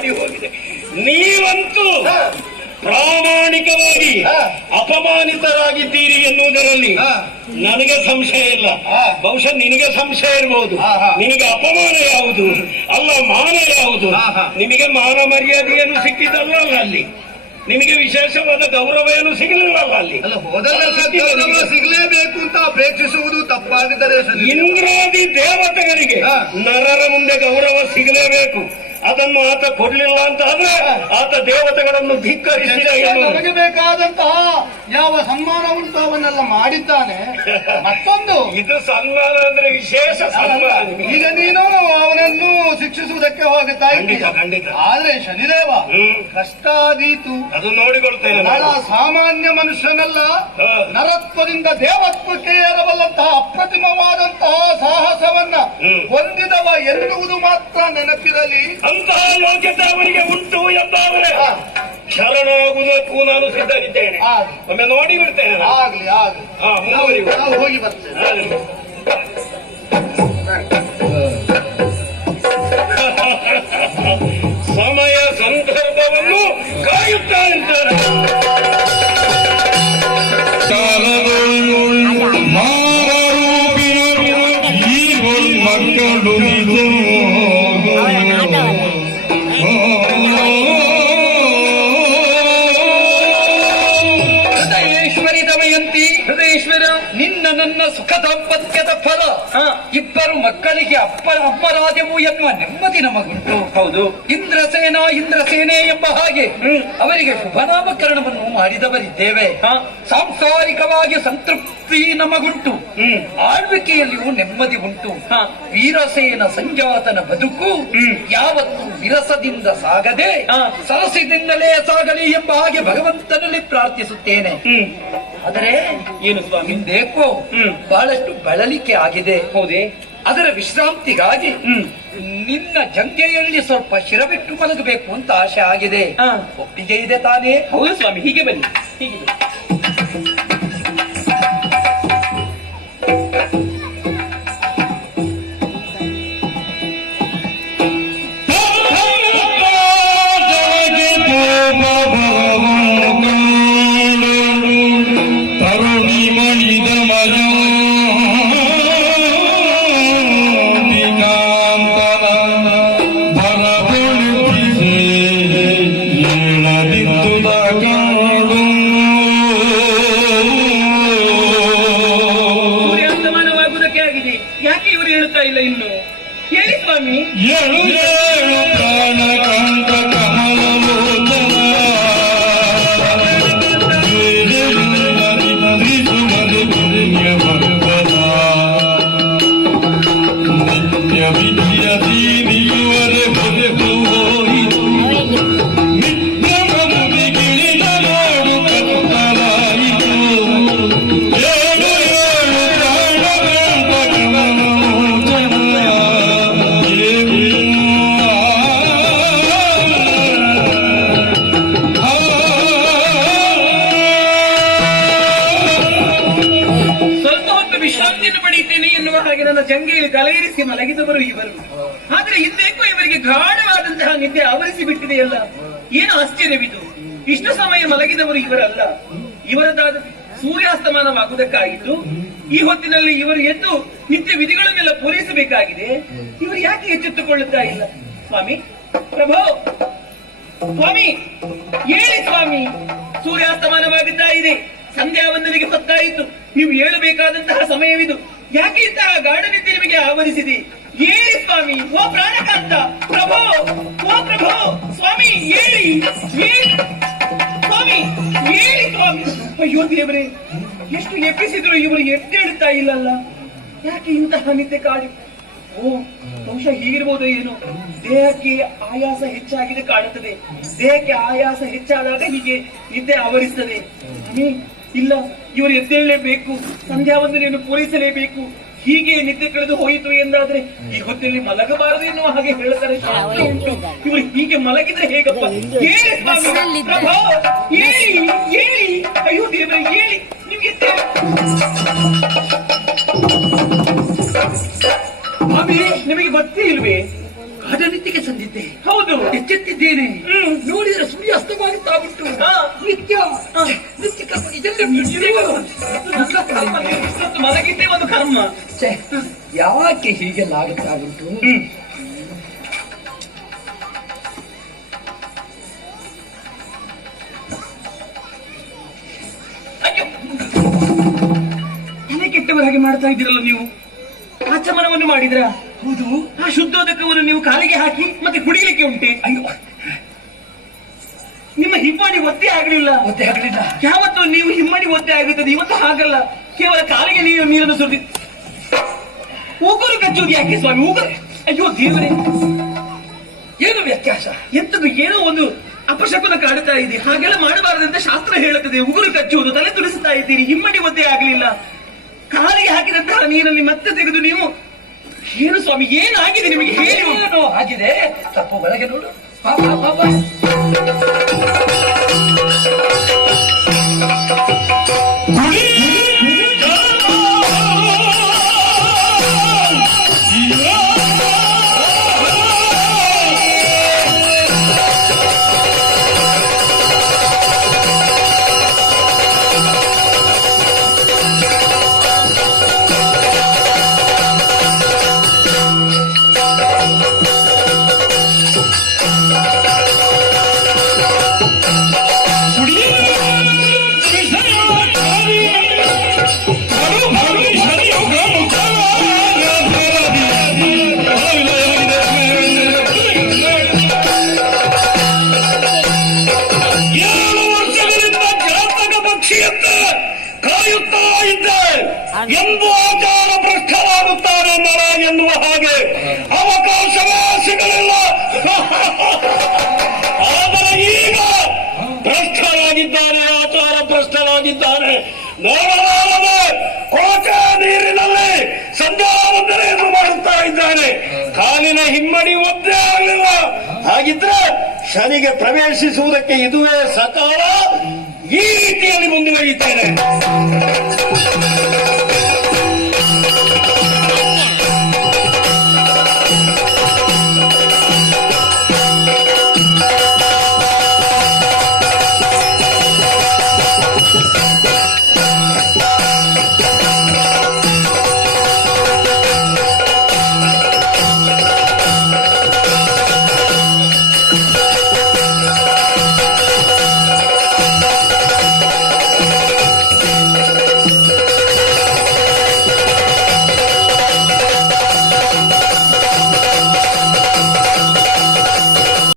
ಹಾಡಿ ಹೋಗಿದೆ. ನೀವಂತೂ ಪ್ರಾಮಾಣಿಕವಾಗಿ ಅಪಮಾನಿತರಾಗಿದ್ದೀರಿ ಎನ್ನುವುದರಲ್ಲಿ ನನಗೆ ಸಂಶಯ ಇಲ್ಲ. ಬಹುಶಃ ನಿನಗೆ ಸಂಶಯ ಇರಬಹುದು. ನಿನಗೆ ಅಪಮಾನ ಯಾವುದು ಅಲ್ಲ, ಮಾನ ಯಾವುದು? ನಿಮಗೆ ಮಾನ ಮರ್ಯಾದೆಯನ್ನು ಸಿಕ್ಕಿದ್ದಲ್ಲ ಅಲ್ಲಿ, ನಿಮಗೆ ವಿಶೇಷವಾದ ಗೌರವ ಏನು ಸಿಗಲಿಲ್ಲಲ್ಲ ಅಲ್ಲಿ. ಸಿಗಲೇಬೇಕು ಅಂತ ಅಪೇಕ್ಷಿಸುವುದು ತಪ್ಪಾಗಿದ್ದರೆ ಇಂದ್ರಾದಿ ದೇವತೆಗಳಿಗೆ ನರರ ಮುಂದೆ ಗೌರವ ಸಿಗಲೇಬೇಕು. ಅದನ್ನು ಆತ ಕೊಡ್ಲಿಲ್ಲ ಅಂತ ಆದ್ರೆ ಆತ ದೇವತೆಗಳನ್ನು ಧಿಕ್ಕರಿಸಿದ. ನನಗೆ ಬೇಕಾದಂತಹ ಯಾವ ಸನ್ಮಾನ ಉಂಟು ಅವನ್ನೆಲ್ಲ ಮಾಡಿದ್ದಾನೆ. ಮತ್ತೊಂದು ಇದು ಸನ್ಮಾನ ಅಂದ್ರೆ ವಿಶೇಷ ಸನ್ಮಾನ. ಈಗ ನೀನು ಅವನನ್ನು ಶಿಕ್ಷಿಸುವುದಕ್ಕೆ ಹೋಗುತ್ತಾ ಇದ್ದೀಯ. ಖಂಡಿತ. ಆದ್ರೆ ಶನಿದೇವ ಕಷ್ಟಾದೀತು ಅದು ನೋಡಿಕೊಳ್ತೇನೆ. ಸಾಮಾನ್ಯ ಮನುಷ್ಯನಲ್ಲ, ನರತ್ವದಿಂದ ದೇವತ್ವಕ್ಕೆ ಏರಬಲ್ಲಂತಹ ಅಪ್ರತಿಮವಾದಂತಹ ಸಾಹಸವನ್ನ ಹೊಂದಿದವ ಎನ್ನುವುದು ಮಾತ್ರ ನೆನಪಿರಲಿ. ಅಂತಹ ಯೋಗ್ಯತೆ ಅವರಿಗೆ ಉಂಟು ಎಂದಾದರೆ ಶರಣಾಗುವುದಕ್ಕೂ ನಾನು ಸಿದ್ಧನಿದ್ದೇನೆ. ಒಮ್ಮೆ ನೋಡಿ ಬಿಡ್ತೇನೆ. ಆಗ್ಲಿ ಆಗ್ಲಿ, ನಾವು ಹೋಗಿ ಬರ್ತೇವೆ. ಸಮಯ ಸಂದರ್ಭವನ್ನು ಕಾಯುತ್ತಾ ಇರ್ತಾರೆ. ನಿನ್ನ ನನ್ನ ಸುಖ ದಾಂಪತ್ಯದ ಫಲ ಇಬ್ಬರು ಮಕ್ಕಳಿಗೆ ಅಪ್ಪರಾದೆವು ಎನ್ನುವ ನೆಮ್ಮದಿ ನಮಗುಂಟು. ಹೌದು. ಇಂದ್ರಸೇನೆ ಎಂಬ ಹಾಗೆ ಅವರಿಗೆ ಶುಭನಾಮಕರಣವನ್ನು ಮಾಡಿದವರಿದ್ದೇವೆ. ಸಾಂಸಾರಿಕವಾಗಿ ಸಂತೃಪ್ತಿ ನಮಗುಂಟು. ಆಳ್ವಿಕೆಯಲ್ಲಿಯೂ ನೆಮ್ಮದಿ ಉಂಟು. ವೀರಸೇನ ಸಂಜಾತನ ಬದುಕು ಯಾವತ್ತು ವಿರಸದಿಂದ ಸಾಗದೆ ಸರಸದಿಂದಲೇ ಸಾಗಲಿ ಎಂಬ ಹಾಗೆ ಭಗವಂತನಲ್ಲಿ ಪ್ರಾರ್ಥಿಸುತ್ತೇನೆ. ಆದರೆ ಏನು ಸ್ವಾಮಿ, ಹಿಂದೇಕೋ ಬಹಳಷ್ಟು ಬಳಲಿಕೆ ಆಗಿದೆ. ಹೌದೇ? ಅದರ ವಿಶ್ರಾಂತಿಗಾಗಿ ನಿನ್ನ ಜಂಗೆಯಲ್ಲಿ ಸ್ವಲ್ಪ ಶಿರಬಿಟ್ಟು ಮಲಗಬೇಕು ಅಂತ ಆಶೆ ಆಗಿದೆ. ಒಪ್ಪಿಗೆ ಇದೆ ತಾನೇ? ಹೌದು ಸ್ವಾಮಿ, ಹೀಗೆ ಬನ್ನಿ, ಹೀಗೆ ಬನ್ನಿ. ಜಂಗೆಯಲ್ಲಿ ತಲೆಯಿರಿಸಿ ಮಲಗಿದವರು ಇವರು. ಆದ್ರೆ ಹಿಂದೇಕೋ ಇವರಿಗೆ ಗಾಢವಾದಂತಹ ನಿದ್ದೆ ಆವರಿಸಿ ಬಿಟ್ಟಿದೆಯಲ್ಲ. ಏನು ಆಶ್ಚರ್ಯವಿದು, ಇಷ್ಟು ಸಮಯ ಮಲಗಿದವರು ಇವರಲ್ಲ. ಇವರದಾದ ಸೂರ್ಯಾಸ್ತಮಾನವಾಗುವುದಕ್ಕಾಗಿದ್ದು ಈ ಹೊತ್ತಿನಲ್ಲಿ ಇವರು ಎದ್ದು ನಿತ್ಯ ವಿಧಿಗಳನ್ನೆಲ್ಲ ಪೂರೈಸಬೇಕಾಗಿದೆ. ಇವರು ಯಾಕೆ ಎಚ್ಚೆತ್ತುಕೊಳ್ಳುತ್ತಾ ಇಲ್ಲ? ಸ್ವಾಮಿ, ಪ್ರಭೋ, ಸ್ವಾಮಿ ಹೇಳಿ ಸ್ವಾಮಿ, ಸೂರ್ಯಾಸ್ತಮಾನವಾಗುತ್ತಾ ಇದೆ, ಸಂಧ್ಯಾ ವಂದನೆಗೆ ಹೊತ್ತಾಯಿತು, ನೀವು ಹೇಳಬೇಕಾದಂತಹ ಸಮಯವಿದು. ಯಾಕೆ ಇಂತಹ ಗಾಢ ನಿದ್ದೆ ನಿಮಗೆ ಆವರಿಸಿದೆ? ಹೇಳಿ ಸ್ವಾಮಿ. ಓ ಪ್ರಾಣಕಾಂತ, ಪ್ರಭೋ, ಓ ಪ್ರಭೋ, ಸ್ವಾಮಿ ಹೇಳಿ, ಹೇಳಿ ಸ್ವಾಮಿ, ಹೇಳಿ ಸ್ವಾಮಿ. ಅಯ್ಯೋ ದೇವರೇ, ಎಷ್ಟು ಎಬ್ಬಿಸಿದ್ರು ಇವರು ಎದ್ದೇಳುತ್ತಾ ಇಲ್ಲಲ್ಲ. ಯಾಕೆ ಇಂತಹ ನಿದ್ದೆ ಕಾಡಿ? ಓ, ಬಹುಶಃ ಹೀಗಿರ್ಬೋದು ಏನೋ. ದೇಹಕ್ಕೆ ಆಯಾಸ ಹೆಚ್ಚಾಗಿದೆ ಕಾಣುತ್ತದೆ. ದೇಹಕ್ಕೆ ಆಯಾಸ ಹೆಚ್ಚಾದಾಗ ಹೀಗೆ ನಿದ್ದೆ ಆವರಿಸ್ತದೆ. ಇಲ್ಲ, ಇವರು ಎದ್ದೇಳಲೇಬೇಕು, ಸಂಧ್ಯಾ ವಂದನೆಯನ್ನು ಪೂರೈಸಲೇಬೇಕು. ಹೀಗೆ ನಿದ್ದೆ ಕಳೆದು ಹೋಯಿತು ಎಂದಾದ್ರೆ ಈ ಹೊತ್ತಿನಲ್ಲಿ ಮಲಗಬಾರದು ಎನ್ನುವ ಹಾಗೆ ಹೇಳ್ತಾರೆ. ಇವರು ಹೀಗೆ ಮಲಗಿದ್ರೆ ಹೇಗಪ್ಪ? ಹೇಳಿ ಸ್ವಾಮಿ, ಪ್ರಭೋ ಹೇಳಿ, ಹೇಳಿ. ಅಯ್ಯೋ ದೇವರೇ, ಹೇಳಿ. ನಿಮ್ಗೆ ಸ್ವಾಮಿ, ನಿಮಗೆ ಗೊತ್ತೇ ಇಲ್ವೇ? ಆಡಳಿತಕ್ಕೆ ಸಂದಿದ್ದೆ. ಹೌದು. ಎಚ್ಚೆತ್ತಿದ್ದೇನೆ. ನೋಡಿದರೆ ಸೂರ್ಯ ಅಸ್ತವಾಗುತ್ತಾ ಉಂಟು. ನಿತ್ಯ ನಿತ್ಯ ಕರ್ಮ ಇಷ್ಟೊತ್ತು ಮಲಗಿದ್ದೇ ಒಂದು ಕರ್ಮ. ಯಾಕೆ ಹೀಗೆಲ್ಲ ಆಗುತ್ತಾ ಉಂಟು? ಅಯ್ಯೋ, ಮನೆ ಕೆಟ್ಟವರ ಹಾಗೆ ಮಾಡ್ತಾ ಇದ್ದೀರಲ್ಲ ನೀವು. ಆಚಮನವನ್ನು ಮಾಡಿದ್ರ? ಹೌದು. ಆ ಶುದ್ಧೋದಕವನ್ನು ನೀವು ಕಾಲಿಗೆ ಹಾಕಿ ಮತ್ತೆ ಕುಡಿಯಲಿಕ್ಕೆ ಉಂಟೆ? ಅಯ್ಯೋ, ನಿಮ್ಮ ಹಿಮ್ಮಡಿ ಒದ್ದೆ ಆಗಲಿಲ್ಲ. ಒದ್ದೆ ಆಗಲಿಲ್ಲ. ಯಾವತ್ತು ನೀವು ಹಿಮ್ಮಡಿ ಒದ್ದೆ ಆಗುತ್ತದೆ, ಇವತ್ತು ಹಾಗಲ್ಲ. ಕೇವಲ ಕಾಲಿಗೆ ನೀರನ್ನು ಸುರಿದಿ. ಉಗುರು ಕಚ್ಚುವುದು ಯಾಕೆ ಸ್ವಾಮಿ? ಉಗುರು, ಅಯ್ಯೋ ದೇವರೇ, ಏನು ವ್ಯತ್ಯಾಸ? ಎಂತದ್ದು ಏನೋ ಒಂದು ಅಪಶಕುನ ಕಾಡುತ್ತಾ ಇದೆ. ಹಾಗೆಲ್ಲ ಮಾಡಬಾರದಂತ ಶಾಸ್ತ್ರ ಹೇಳುತ್ತದೆ. ಉಗುರು ಕಚ್ಚುವುದು, ತಲೆ ತುಳಿಸುತ್ತಾ ಇದ್ದೀರಿ, ಹಿಮ್ಮಡಿ ಒದ್ದೆ ಆಗಲಿಲ್ಲ. ಕಾಲಿಗೆ ಹಾಕಿದಂತಹ ನೀರಲ್ಲಿ ಮತ್ತೆ ತೆಗೆದು ನೀವು ಏನು ಸ್ವಾಮಿ, ಏನಾಗಿದೆ ನಿಮಗೆ ಹೇಳಿ? ಏನು ಆಗಿದೆ? ತಪ್ಪು ಒಳಗೆ ನೋಡು. ಬಾ, ಬಾ, ಬಾ, ಬಾ. ಕಾಯುತ್ತಾ ಇದ್ದೆ ಎಂದು ಆಚಾರ ಭ್ರಷ್ಟರಾಗುತ್ತಾರೆ ನರ ಎನ್ನುವ ಹಾಗೆ ಅವಕಾಶವೇ ಸಿಗಲಿಲ್ಲ. ಆದರೆ ಈಗ ಭ್ರಷ್ಟರಾಗಿದ್ದಾರೆ, ಆಚಾರ ಭ್ರಷ್ಟರಾಗಿದ್ದಾರೆ. ನೋಡಲಾರದೆ ಕೊಳಚೆ ನೀರಿನಲ್ಲಿ ಸಂಧ್ಯಾ ವಂದನೆಯನ್ನು ಮಾಡುತ್ತಾ ಇದ್ದಾನೆ. ಕಾಲಿನ ಹಿಮ್ಮಡಿ ಒದ್ದೆ ಆಗಲಿಲ್ಲ. ಹಾಗಿದ್ರೆ ಶನಿಗೆ ಪ್ರವೇಶಿಸುವುದಕ್ಕೆ ಇದುವೇ ಸಕಾಲ. ಈ ರೀತಿಯಲ್ಲಿ ಮುಂದುವರಿಯುತ್ತೇನೆ.